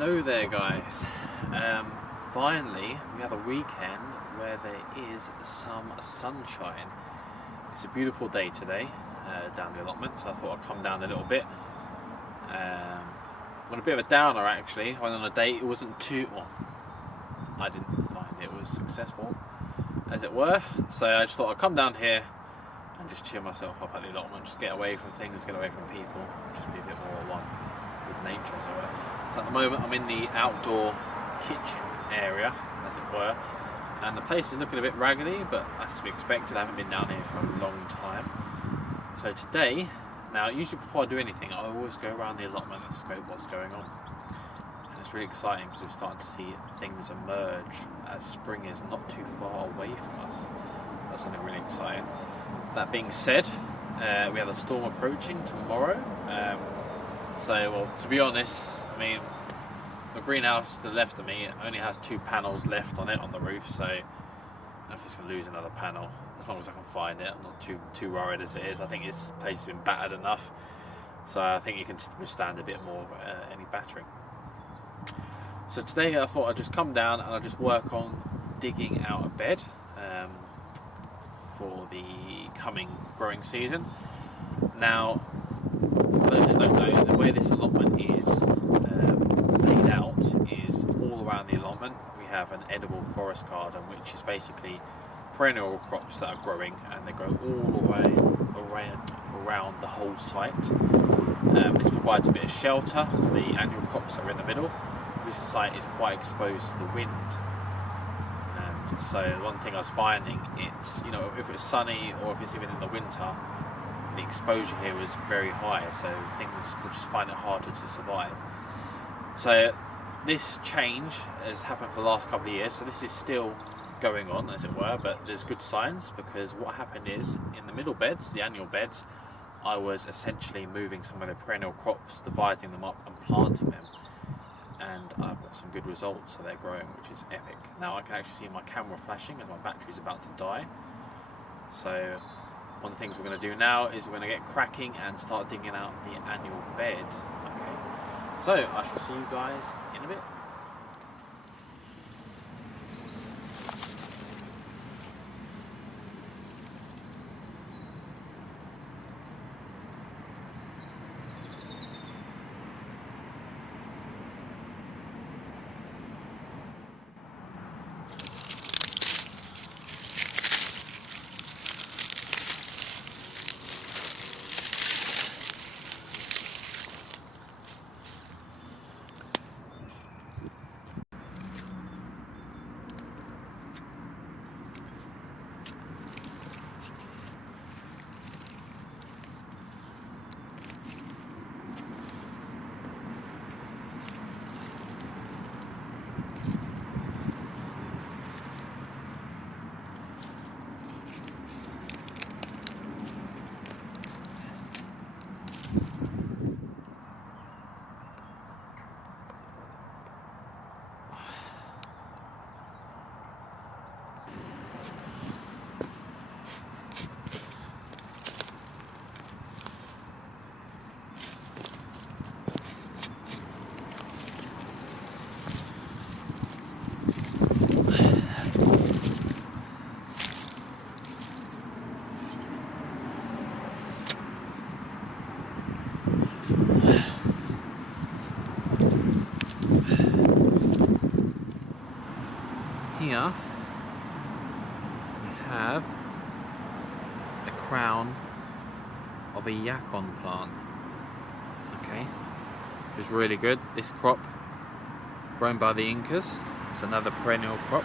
Hello there guys. Finally we have a weekend where there is some sunshine. It's a beautiful day today down the allotment, so I thought I'd come down a little bit. On a bit of a downer actually. I went on a date, it wasn't too, well, I didn't find it was successful as it were, so I just thought I'd come down here and just cheer myself up at the allotment, just get away from things, get away from people, just be a bit more one with nature as it were. So at the moment I'm in the outdoor kitchen area as it were, and the place is looking a bit raggedy, but that's to be expected. I haven't been down here for a long time. So today, now usually before I do anything I always go around the allotment and scope what's going on, and it's really exciting because we're starting to see things emerge as spring is not too far away from us. That's something really exciting. That being said, we have a storm approaching tomorrow, so well, to be honest, I mean, the greenhouse to the left of me only has 2 panels left on it on the roof, so I don't know if it's going to lose another panel. As long as I can find it, I'm not too worried as it is. I think this place has been battered enough, so I think you can withstand a bit more any battering. So today I thought I'd just come down and I'd just work on digging out a bed for the coming growing season. Now, for those that don't know, the way this allotment is laid out is all around the allotment we have an edible forest garden, which is basically perennial crops that are growing, and they grow all the way around the whole site. This provides a bit of shelter for the annual crops that are in the middle. This site is quite exposed to the wind, and so one thing I was finding, it's, you know, if it's sunny or if it's even in the winter, the exposure here was very high, so things will just find it harder to survive. So this change has happened for the last couple of years, so this is still going on as it were, but there's good signs, because what happened is in the middle beds, the annual beds, I was essentially moving some of the perennial crops, dividing them up and planting them, and I've got some good results, so they're growing, which is epic. Now I can actually see my camera flashing as my battery's about to die, so one of the things we're going to do now is we're going to get cracking and start digging out the annual bed. Okay, so I shall see you guys in a bit. Here we have the crown of a yacon plant, okay, which is really good. This crop, grown by the Incas, it's another perennial crop,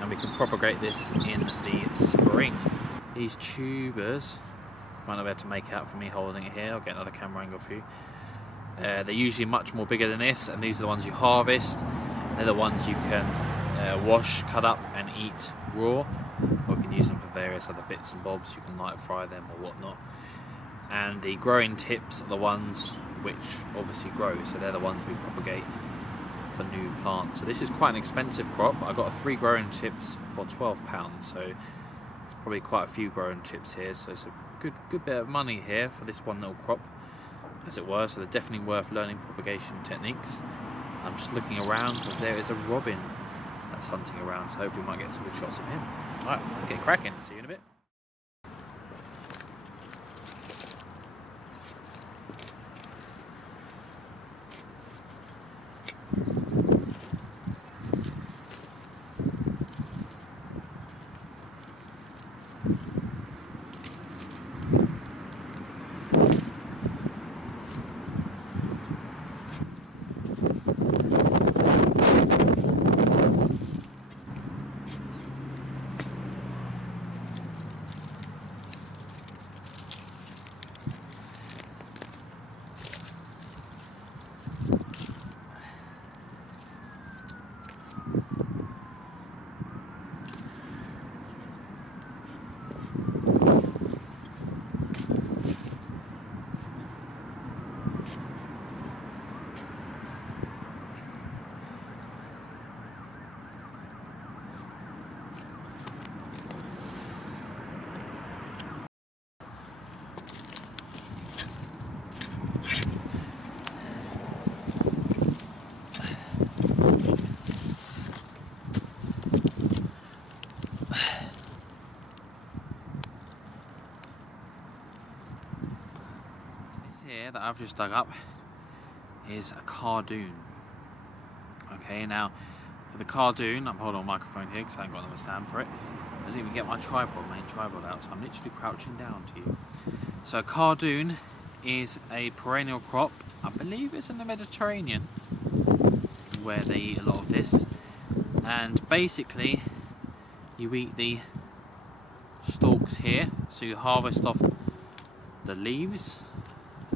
and we can propagate this in the spring. These tubers, might not be able to make out from me holding it here, I'll get another camera angle for you. They're usually much more bigger than this, and these are the ones you harvest. They're the ones you can wash, cut up and eat raw, or you can use them for various other bits and bobs. You can light fry them or whatnot. And the growing tips are the ones which obviously grow, so they're the ones we propagate for new plants. So this is quite an expensive crop. I got 3 growing tips for £12, so it's probably quite a few growing tips here, so it's a good bit of money here for this one little crop. as it were, so they're definitely worth learning propagation techniques. I'm just looking around because there is a robin that's hunting around, so hopefully we might get some good shots of him. Alright, let's get cracking. See you in a bit. Here that I've just dug up is a cardoon. Okay, now for the cardoon, I'm holding a microphone here because I haven't got another stand for it. I didn't even get my main tripod out, so I'm literally crouching down to you. So a cardoon is a perennial crop. I believe it's in the Mediterranean where they eat a lot of this, and basically you eat the stalks here, so you harvest off the leaves.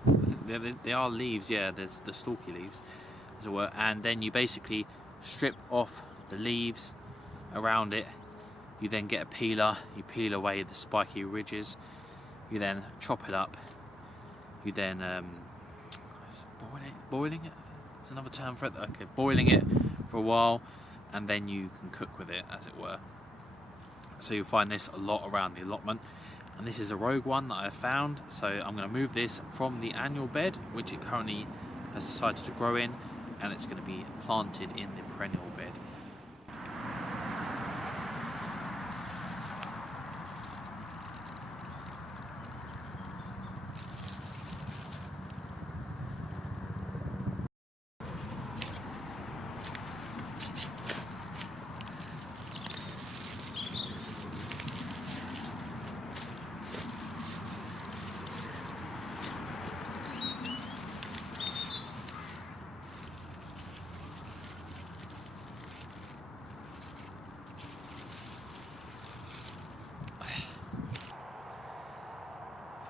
I think they are leaves, yeah, there's the stalky leaves as it were, and then you basically strip off the leaves around it. You then get a peeler, you peel away the spiky ridges, you then chop it up, you then boiling it, it's another term for it, okay, boiling it for a while, and then you can cook with it, as it were. So you'll find this a lot around the allotment, and this is a rogue one that I found, so I'm going to move this from the annual bed, which it currently has decided to grow in, and it's going to be planted in the perennial bed.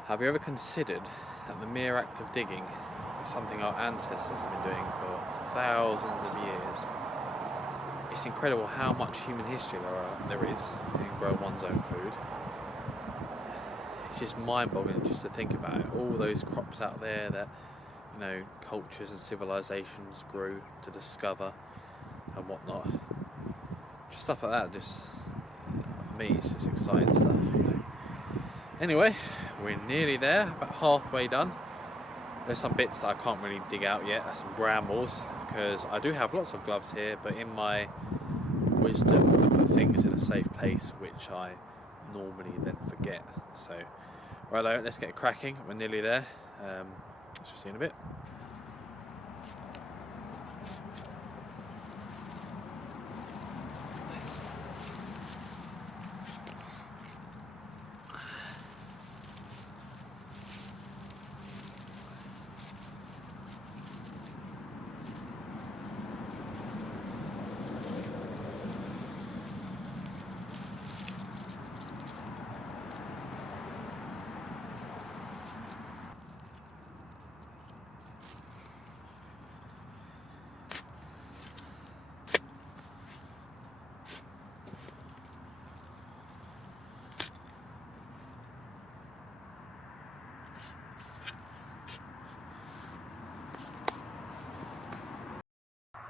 Have you ever considered that the mere act of digging is something our ancestors have been doing for thousands of years? It's incredible how much human history there is in growing one's own food. It's just mind-boggling just to think about it. All those crops out there that, you know, cultures and civilizations grew to discover and whatnot. Just stuff like that, just for me, it's just exciting stuff, you know. Anyway, we're nearly there, about halfway done. There's some bits that I can't really dig out yet, that's some brambles, because I do have lots of gloves here, but in my wisdom I put things in a safe place, which I normally then forget. So, righto, let's get cracking, we're nearly there. Let's see you in a bit.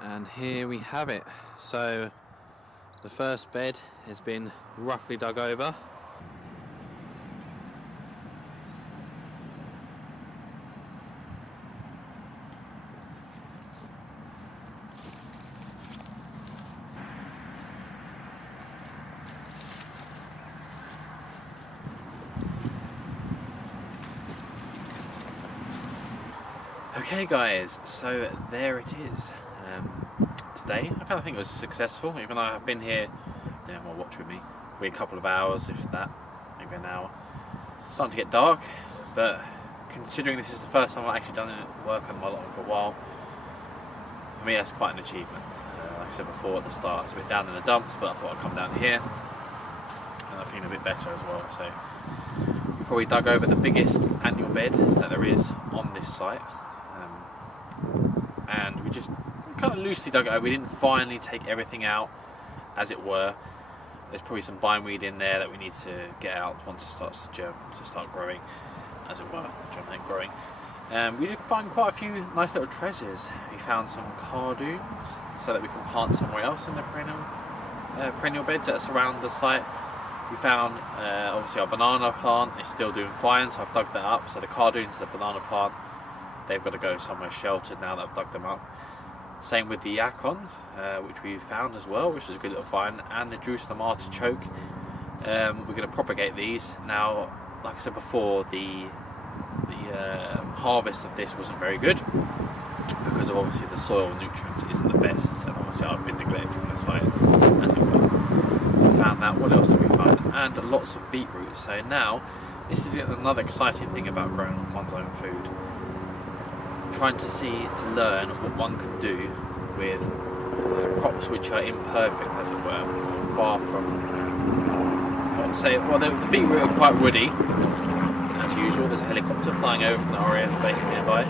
And here we have it. So the first bed has been roughly dug over. Okay guys, so there it is. Today I kind of think it was successful, even though I've been here, don't know, watch with me, a couple of hours, if that, maybe an hour. It's starting to get dark, but considering this is the first time I've actually done work on my allotment for a while, for me that's quite an achievement. Like I said before at the start, I was a bit down in the dumps, but I thought I'd come down here, and I'm feeling a bit better as well. So we probably dug over the biggest annual bed that there is on this site. And we just kind of loosely dug it over. We didn't finally take everything out, as it were. There's probably some bindweed in there that we need to get out once it starts to start growing, as it were, germinate growing. We did find quite a few nice little treasures. We found some cardoons so that we can plant somewhere else in the perennial beds that surround the site. We found obviously our banana plant is still doing fine, so I've dug that up. So the cardoons, the banana plant, they've got to go somewhere sheltered now that I've dug them up. Same with the yacon, which we found as well, which is a good little find, and the Jerusalem artichoke. We're going to propagate these. Now, like I said before, the harvest of this wasn't very good because of obviously the soil nutrients isn't the best, and obviously I've been neglecting the site as it were. We found that. What else did we find? And lots of beetroot. So now, this is another exciting thing about growing one's own food. Trying to learn what one can do with crops which are imperfect, as it were, or far from. I would say, well, the beetroot are quite woody, as usual. There's a helicopter flying over from the RAF base nearby.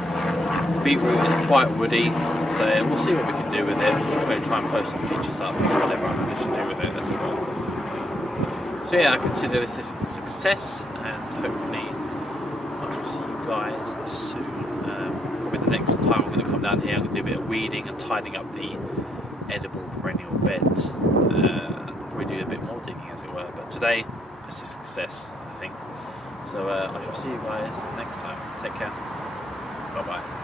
The beetroot is quite woody, so we'll see what we can do with it. We're going to try and post some pictures up, whatever I manage to do with it, as well. So yeah, I consider this a success, and hopefully I shall see you guys soon. The next time I'm going to come down here, I'm going to do a bit of weeding and tidying up the edible perennial beds, and probably do a bit more digging, as it were. But today, it's a success, I think. So I shall see you guys next time. Take care. Bye bye.